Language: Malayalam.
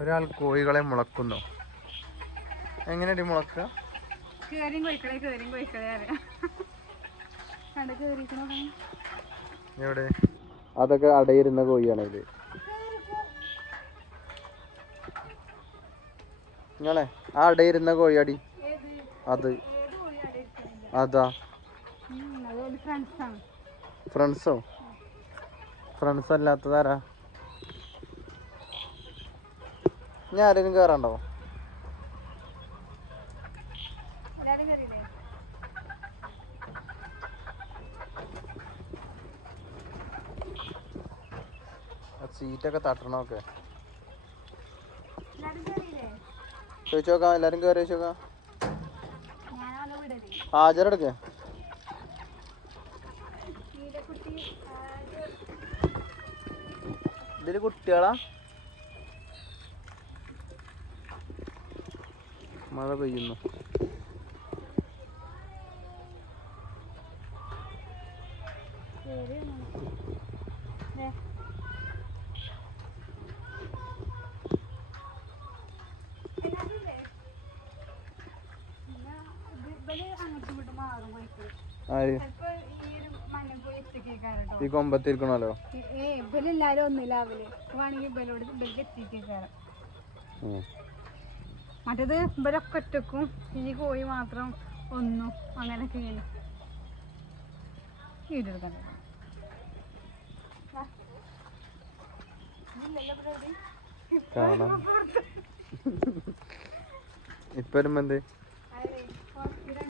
ഒരാൾ കോഴികളെ മുളക്കുന്നു. എങ്ങനെയാണ് മുളക്കുക? എവിടെ? അതൊക്കെ അടയിരുന്ന കോഴിയാണ് ഇത്. നിങ്ങളെ ആ അടയിരുന്ന കോഴിയാടി. അത്. അതാ. ഫ്രണ്ട്സോ? ഫ്രണ്ട്സ് അല്ലാത്തതാരാ ഞാൻ ആരെങ്കിലും കയറണ്ടോ സീറ്റൊക്കെ തട്ടണമൊക്കെ. ചോദിച്ചു നോക്കാം എല്ലാരും കയറി വിടൽ. ഹാജരെടുക്ക. ഇതിൽ കുട്ടികളാ? മഴ പെയ്യുന്നു. ഈ കൊമ്പത്തിരിക്കണല്ലോ ഇവലെല്ലാരും ഒന്നില്ല അവൽ വേണമെങ്കിൽ ഇവലോട് എത്തിക്കേക്കാരം മറ്റേത് ഇവരൊക്കെ ഒറ്റക്കും. ഈ കോഴി മാത്രം ഒന്നും അങ്ങനെയൊക്കെ ഇങ്ങനെ വീടെടുക്കാൻ കാണാം. ഇപ്പൊ വരുമ്പോ എന്ത്?